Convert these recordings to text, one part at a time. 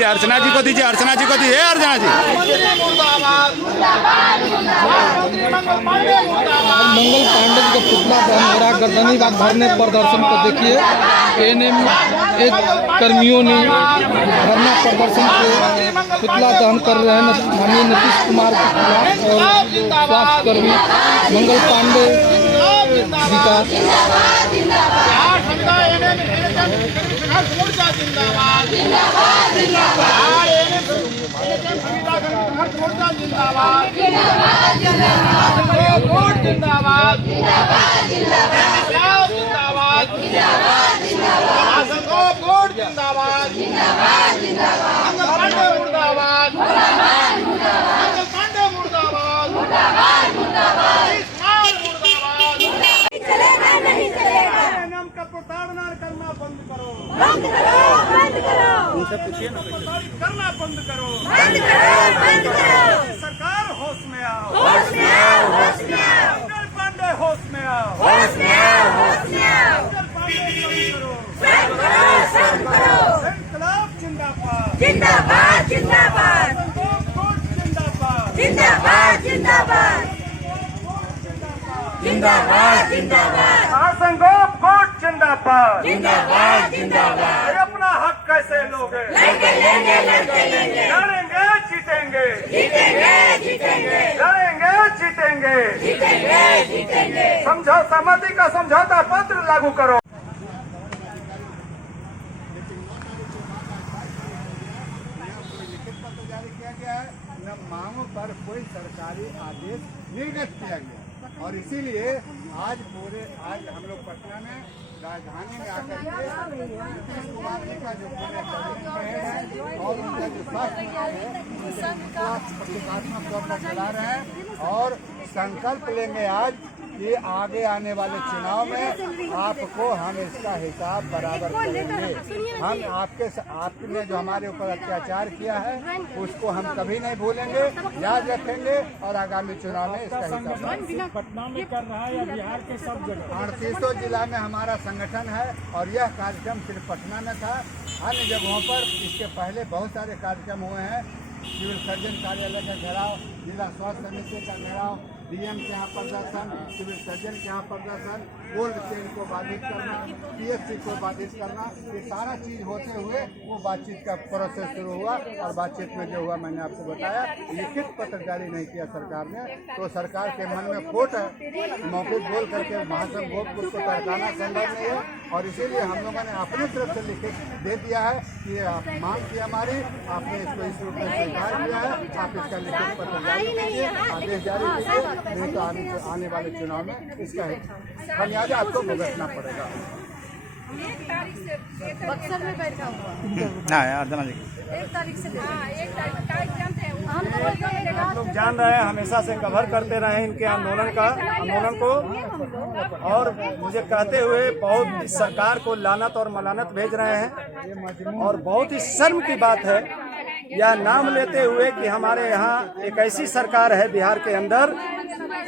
दीजिए, अर्चना जी को दीजिए, अर्चना जी को दीजिए, अर्चना जी। मंगल पांडे जी का पुतला दहन हो रहा है गर्दनी बाग धरने प्रदर्शन को देखिए। एएनएम कर्मियों ने धरना प्रदर्शन के पुतला दहन कर रहे हैं माननीय नीतीश कुमार के खिलाफ और स्वास्थ्य कर्मी मंगल पांडे जी का बंद करो, बंद करो, उनसे पूछिए ना, करना बंद करो, बंद करो, बंद करो। सरकार होश में आओ, होश में आओ, होश में आओ। मंगल पांडे होश में आओ, होश में आओ, होश में आओ। मंगल पांडे सब करो, सब करो। इनकलाब जिंदाबाद, जिंदाबाद, जिंदाबाद। जिंदाबाद, जिंदाबाद, जिंदाबाद, जिंदाबाद, जिंदाबाद। आसंगोप कोट जिंदाबाद, जिंदाबाद, जिंदाबाद। अपना हक कैसे लोगे? लेंगे, लेंगे, लेंगे, लेंगे। लड़ेंगे, जीतेंगे, जीतेंगे, जीतेंगे। लड़ेंगे, जीतेंगे, जीतेंगे, जीतेंगे। समझौता सहमति का समझौता पत्र लागू करो। लिखित पत्र जारी किया गया है, न मांगों पर कोई सरकारी आदेश निर्गत किया गया और इसीलिए आज हम लोग पटना में राजधानी में आकर के नीतीश कुमार जी का जो पूरे है और उनका जो स्वास्थ्य प्रतीकात्मक तौर पर चला रहे हैं और संकल्प लेंगे आज कि आगे आने वाले चुनाव में आपको हम इसका हिसाब बराबर करेंगे। हम आपने जो हमारे ऊपर अत्याचार किया है उसको हम कभी नहीं भूलेंगे, याद रखेंगे और आगामी चुनाव में इसका हिसाब पटना में कर रहा है या बिहार के सब जगह 38 जिला में हमारा संगठन है और यह कार्यक्रम सिर्फ पटना में था। अन्य जगहों पर इसके पहले बहुत सारे कार्यक्रम हुए हैं। सिविल सर्जन कार्यालय का घेराव, जिला स्वास्थ्य समिति का घेराव, डीएम के यहाँ प्रदर्शन, सिविल सर्जन के यहाँ प्रदर्शन, कोल्ड चेन को बाधित करना, पीएचसी को बाधित करना, ये सारा चीज होते हुए वो बातचीत का प्रोसेस शुरू हुआ और बातचीत में जो हुआ मैंने आपको बताया। लिखित पत्र जारी नहीं किया सरकार ने, तो सरकार के मन में खोट है। मौखिक बोल करके महासंघ को तड़काना संभव नहीं है और इसीलिए हम लोगों ने अपनी तरफ से लिखित दे दिया है कि आप मांग की हमारी, आपने इसको इस रूप में स्वीकार किया है, आप इसका लिखित पत्र जारी कीजिए, आदेश जारी कीजिए, नहीं तो आने वाले चुनाव में इसका खमियाजा आपको भुगतना पड़ेगा। बक्सर में बैठा हुआ अर्चना जी 1 तारीख से 1 तारीख हम लोग जान रहे हैं, हमेशा से कवर करते रहे इनके आंदोलन को और मुझे कहते हुए बहुत इस सरकार को लानत और मलानत भेज रहे हैं और बहुत ही शर्म की बात है यह नाम लेते हुए कि हमारे यहाँ एक ऐसी सरकार है बिहार के अंदर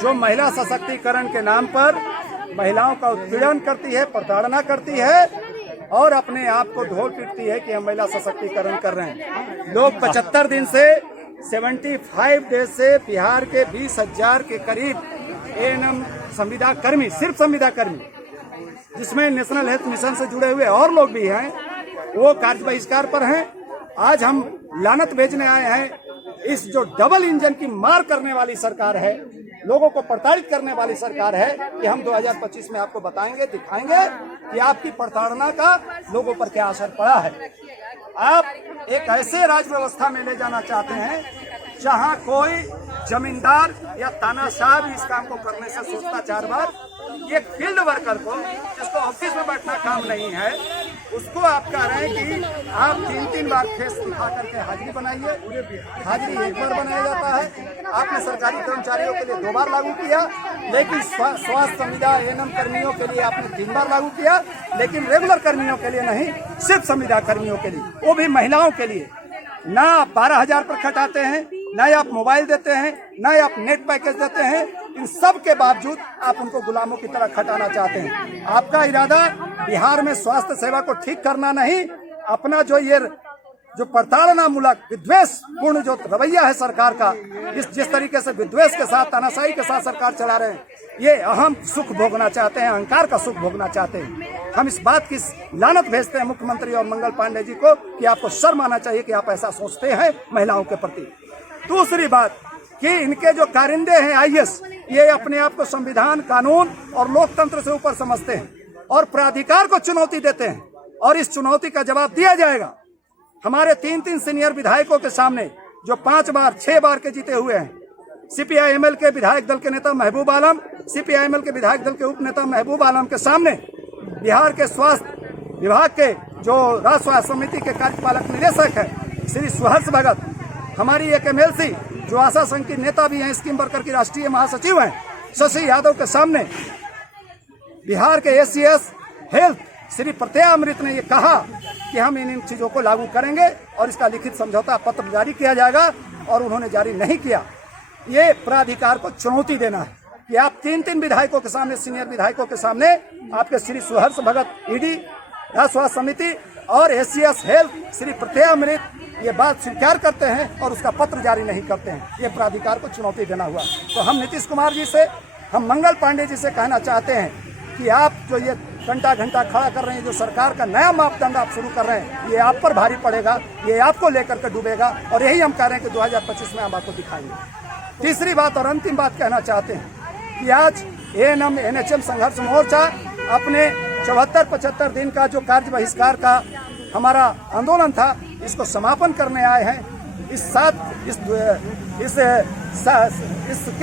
जो महिला सशक्तिकरण के नाम पर महिलाओं का उत्पीड़न करती है, प्रताड़ना करती है और अपने आप को ढोल पीटती है कि हम महिला सशक्तिकरण कर रहे हैं। लोग 75 दिन से 75 डेज से बिहार के 20,000 के करीब एएनएम संविदा कर्मी, सिर्फ संविदा कर्मी जिसमें नेशनल हेल्थ मिशन से जुड़े हुए और लोग भी हैं, वो कार्य बहिष्कार पर हैं। आज हम लानत भेजने आए हैं इस जो डबल इंजन की मार करने वाली सरकार है, लोगों को प्रताड़ित करने वाली सरकार है कि हम 2025 में आपको बताएंगे, दिखाएंगे कि आपकी प्रताड़ना का लोगों पर क्या असर पड़ा है। आप एक ऐसे राज व्यवस्था में ले जाना चाहते हैं जहां कोई जमींदार या तानाशाह भी इस काम को करने से सोचता 4 बार। ये फील्ड वर्कर को जिसको ऑफिस में बैठना काम नहीं है उसको आप कह रहे हैं कि आप 3-3 बार फेस दिखा करके हाजिरी बनाइए। हाजिरी एक बार बनाया जाता है। आपने सरकारी कर्मचारियों के लिए 2 बार लागू किया, लेकिन स्वास्थ्य संविदा एएनएम कर्मियों के लिए आपने 3 बार लागू किया, लेकिन रेगुलर कर्मियों के लिए नहीं, सिर्फ संविदा कर्मियों के लिए, वो भी महिलाओं के लिए। ना आप 12,000 पर खटाते हैं, ना आप मोबाइल देते हैं, ना आप नेट पैकेज देते हैं। इन सब के बावजूद आप उनको गुलामों की तरह खटाना चाहते हैं। आपका इरादा बिहार में स्वास्थ्य सेवा को ठीक करना नहीं, अपना जो ये जो प्रताड़नामूलक विद्वेषपूर्ण जो रवैया है सरकार का, जिस तरीके से विद्वेष के साथ, तानाशाही के साथ सरकार चला रहे हैं, ये अहम सुख भोगना चाहते हैं, अहंकार का सुख भोगना चाहते हैं। हम इस बात की लानत भेजते हैं मुख्यमंत्री और मंगल पांडे जी को कि आपको शर्म आना चाहिए कि आप ऐसा सोचते हैं महिलाओं के प्रति। दूसरी बात कि इनके जो कारिंदे हैं IAS, ये अपने आप को संविधान, कानून और लोकतंत्र से ऊपर समझते हैं और प्राधिकार को चुनौती देते हैं, और इस चुनौती का जवाब दिया जाएगा। हमारे 3 सीनियर विधायकों के सामने, जो 5 बार 6 बार के जीते हुए हैं, CPI-ML के विधायक दल के नेता महबूब आलम, CPI-ML के विधायक दल के उप नेता महबूब आलम के सामने बिहार के स्वास्थ्य विभाग के जो राज्य स्वास्थ्य समिति के कार्यपालक निदेशक है श्री सुहर्ष भगत, हमारी एक MLC जो आशा संघ की नेता भी हैं, स्कीम वर्कर की राष्ट्रीय महासचिव हैं, शशि यादव के सामने बिहार के ACS हेल्थ श्री प्रत्यय अमृत ने ये कहा कि हम इन चीजों को लागू करेंगे और इसका लिखित समझौता पत्र जारी किया जाएगा, और उन्होंने जारी नहीं किया। ये प्राधिकार को चुनौती देना है कि आप 3 विधायकों के सामने, सीनियर विधायकों के सामने, आपके श्री सुहर्ष भगत ED, राज्य स्वास्थ्य समिति और ACS हेल्थ श्री प्रत्यय अमृत ये बात स्वीकार करते हैं और उसका पत्र जारी नहीं करते हैं। ये प्राधिकार को चुनौती देना हुआ। तो हम नीतीश कुमार जी से, हम मंगल पांडे जी से कहना चाहते हैं कि आप जो ये घंटा घंटा खड़ा कर रहे हैं, जो सरकार का नया मापदंड आप शुरू कर रहे हैं, ये आप पर भारी पड़ेगा, ये आपको लेकर के डूबेगा, और यही हम कह रहे हैं कि 2025 में हम आपको दिखाएंगे। तीसरी बात और अंतिम बात कहना चाहते हैं कि आज ANM NHM संघर्ष मोर्चा अपने 74-75 दिन का जो कार्य बहिष्कार का हमारा आंदोलन था, इसको समापन करने आए हैं। इसके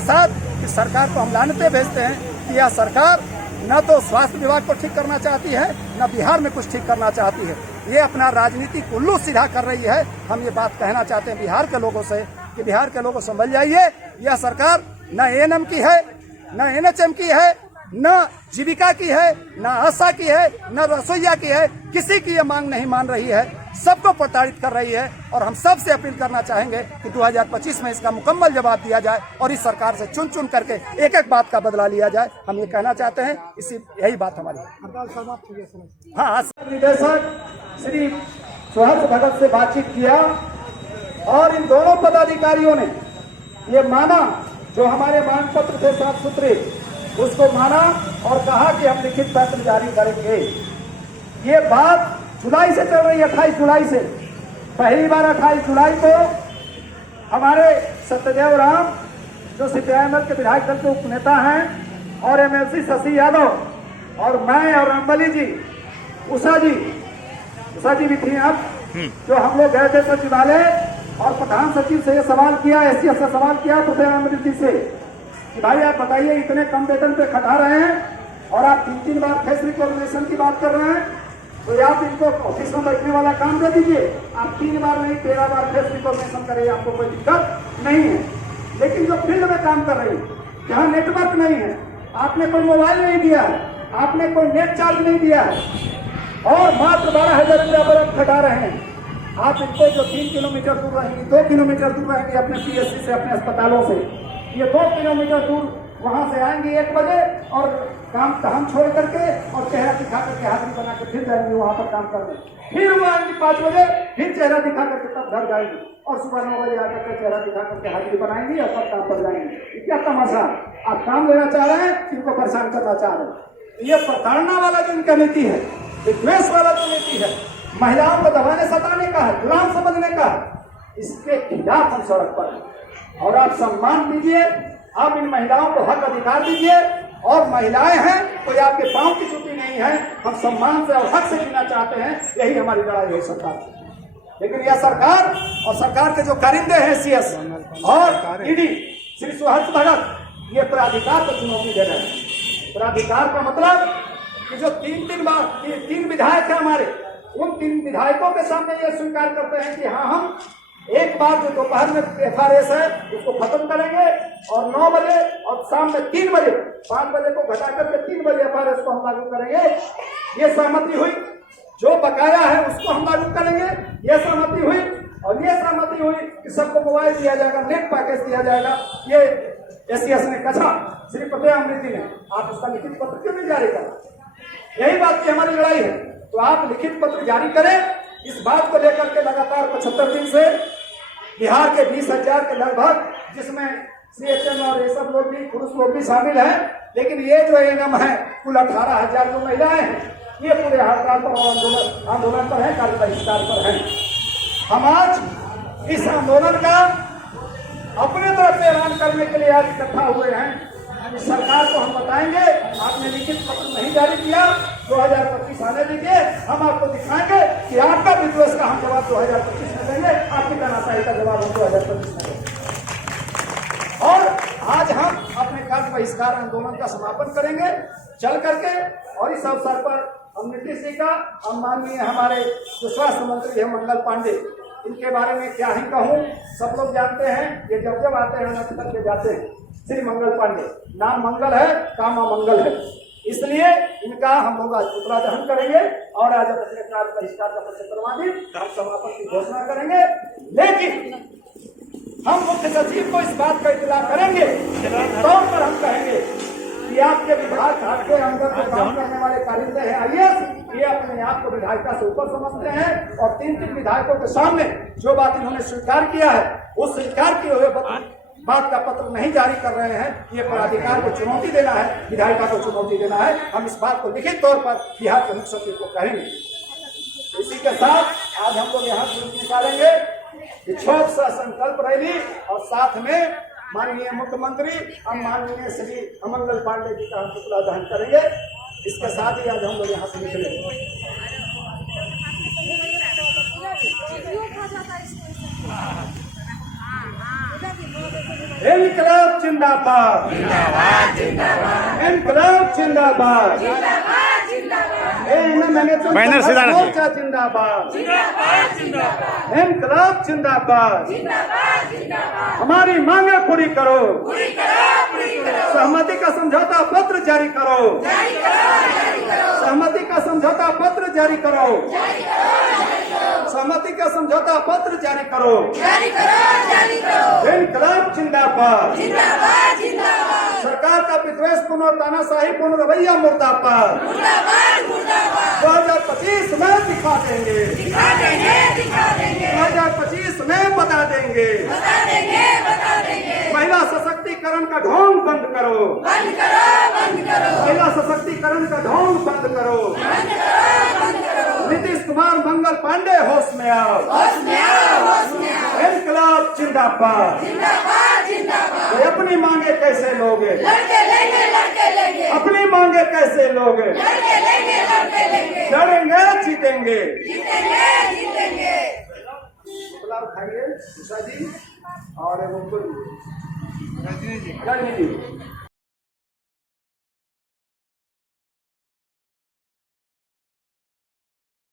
साथ इस सरकार को हम लानतें भेजते हैं कि यह सरकार न तो स्वास्थ्य विभाग को ठीक करना चाहती है, न बिहार में कुछ ठीक करना चाहती है। ये अपना राजनीतिक उल्लू सीधा कर रही है। हम ये बात कहना चाहते हैं बिहार के लोगों से कि बिहार के लोगों संभल जाइए। यह सरकार न ANM की है, न NHM की है, न जीविका की है, न आशा की है, न रसोईया की है। किसी की ये मांग नहीं मान रही है, सबको प्रताड़ित कर रही है। और हम सबसे अपील करना चाहेंगे कि 2025 में इसका मुकम्मल जवाब दिया जाए और इस सरकार से चुन चुन करके एक एक बात का बदला लिया जाए। हम ये कहना चाहते हैं, इसी यही बात हमारी। हाँ, निदेशक श्री सुहर्ष भगत से बातचीत किया और इन दोनों पदाधिकारियों ने ये माना, जो हमारे मांग पत्र थे 7 सूत्री, उसको माना और कहा कि हम लिखित पत्र जारी करेंगे। ये बात जुलाई से चल रही है, 28 जुलाई से। पहली बार 28 जुलाई को हमारे सत्यदेव राम, जो CPI-ML के विधायक दल के उप नेता हैं, और MLC शशि यादव और मैं और रामबली जी, उषा जी भी थी, अब जो हम लोग गए थे सचिवालय और प्रधान सचिव से ये सवाल किया, SCF से सवाल किया प्रत्यय अमृत जी से कि भाई आप बताइए, इतने कम वेतन पे खटा रहे हैं और आप 3 बार फेस रिकॉग्निशन की बात कर रहे हैं, तो आप इनको ऑफिस में बैठने वाला काम दे दीजिए। आप 3 बार नहीं 13 बार फेस रिकॉग्निशन करिए, आपको कोई दिक्कत नहीं है। लेकिन जो फील्ड में काम कर रही है, जहाँ नेटवर्क नहीं है, आपने कोई मोबाइल नहीं दिया है, आपने कोई नेट चार्ज नहीं दिया है, और मात्र 12,000 रुपया पर आप खटा रहे हैं। आप इनको जो 3 किलोमीटर दूर रहेंगे, 2 किलोमीटर दूर रहेंगे अपने PSC से, अपने अस्पतालों से, ये 2 किलोमीटर दूर वहां से आएंगे 1 बजे और काम छोड़ करके और चेहरा दिखा करके हाजिरी बना के फिर जाएंगे वहां पर काम करने। फिर वो आएंगे 5 बजे, फिर चेहरा दिखा करके तब घर जाएंगे और सुबह 9 बजे आकर के चेहरा दिखा करके हाजिरी बनाएंगे और तब काम पर जाएंगे। क्या तमाशा, आप काम लेना चाह रहे हैं, इनको परेशान करना चाह रहे हैं। ये प्रताड़ना वाला जो इनका नीति है, विद्वेष वाला जो नीति है, महिलाओं को दबाने सताने का है, गुलाम समझने का है, इसके खिलाफ हम सड़क पर हैं। और आप सम्मान दीजिए, आप इन महिलाओं को हक अधिकार दीजिए। और महिलाएं हैं, कोई आपके पांव की जूती नहीं है, हम सम्मान से और हक से जीना चाहते हैं, यही हमारी लड़ाई है सरकार से। लेकिन यह सरकार और सरकार के जो कारिंदे हैं CS और ED श्री सुहर्ष भगत, ये प्राधिकार को चुनौती दे रहे हैं। प्राधिकार का मतलब कि जो 3 विधायक है हमारे, उन 3 विधायकों के सामने ये स्वीकार करते हैं कि हाँ, हम एक बार जो दोपहर में FRS है उसको खत्म करेंगे और 9 बजे और शाम में 3 बजे, 5 बजे को घटा करके 3 बजे FRS को हम लागू करेंगे। ये सहमति हुई। जो बकाया है उसको हम लागू करेंगे, ये सहमति हुई। और ये सहमति हुई कि सबको मोबाइल दिया जाएगा, नेट पैकेज दिया जाएगा। ये SCS ने कहा, श्री प्रत्यय अमृत जी ने, आप उसका लिखित पत्र क्यों नहीं जारी करें? यही बात की हमारी लड़ाई है। तो आप लिखित पत्र जारी करें इस बात को लेकर के लगातार 75 दिन से बिहार के 20,000 के लगभग, जिसमें CHM और ये सब लोग भी, पुरुष लोग भी शामिल हैं, लेकिन ये जो ANM है कुल 18,000 जो महिलाएं हैं, ये पूरे हड़ताल पर और आंदोलन पर है, कार्य बहिष्कार पर है। हम आज इस आंदोलन का अपने तरफ से ऐलान करने के लिए आज इकट्ठा हुए हैं। इस सरकार को हम बताएंगे, आपने लिखित पत्र नहीं जारी किया, 2025 आने दीजिए, हम आपको दिखाएंगे कि आपका विद्वेष का हम जवाब 2025 में देंगे, आपकी तानाशाही का जवाब हम 2025 में देंगे। और आज हम अपने कार्य बहिष्कार आंदोलन का समापन करेंगे चल करके। और इस अवसर पर हम नीतीश जी का, हम माननीय हमारे जो स्वास्थ्य मंत्री है मंगल पांडे, इनके बारे में क्या ही कहूँ, सब लोग जानते हैं, ये जब जब आते हैं अलग करके जाते हैं। श्री मंगल पांडे, नाम मंगल है, कामा मंगल है, इसलिए इनका हम लोग आज पुतला दहन करेंगे और आज अपने कार्य बहिष्कार का पत्र करवा दी, हम समापन की घोषणा करेंगे। लेकिन हम मुख्य सचिव को इस बात का इत्तला करेंगे, तौर पर हम कहेंगे कि आपके विभाग, आपके अंदर जो काम करने वाले कारिंदे हैं IAS, ये अपने आप को विधायिका से ऊपर समझते हैं और 3 विधायकों के सामने जो बात इन्होंने स्वीकार किया है, उस स्वीकार किए हुए बात का पत्र नहीं जारी कर रहे हैं। ये पदाधिकार को चुनौती देना है, विधायिका को चुनौती देना है। हम इस बात को लिखित तौर पर बिहार के मुख्य सचिव को कहेंगे। इसी के साथ आज हम लोग यहाँ जुलूस निकालेंगे, विक्षोभ सा संकल्प रैली, और साथ में माननीय मुख्यमंत्री और माननीय श्री मंगल पांडे जी का हम पुतला दहन करेंगे। इसके साथ ही आज हम लोग यहाँ से निकलेंगे। इनकलाब जिंदाबाद, इनकलाब जिंदाबाद, बैनर सीधा रखिए। मोर्चा जिंदाबाद, इनकलाब जिंदाबाद, हमारी मांगे पूरी करो, सहमति का समझौता पत्र जारी करो, सहमति का समझौता पत्र जारी करो, सहमति का समझौता पत्र जारी करो, इनकलाब जिंदाबाद, सरकार का विद्वेषपूर्ण और तानाशाहीपूर्ण रवैया मुर्दाबाद, 2025 में दिखा देंगे, 2025 में बता देंगे। महिला सशक्तिकरण का ढोंग बंद करो, महिला सशक्तिकरण का ढोंग बंद करो, नीतीश कुमार मंगल पांडे होश में आओ, इनकलाब जिंदाबाद। तो अपनी मांगे कैसे लोगे, अपनी मांगे कैसे लोगे, लड़ेंगे जीतेंगे। उठाइए उषा जी और रजनी जी।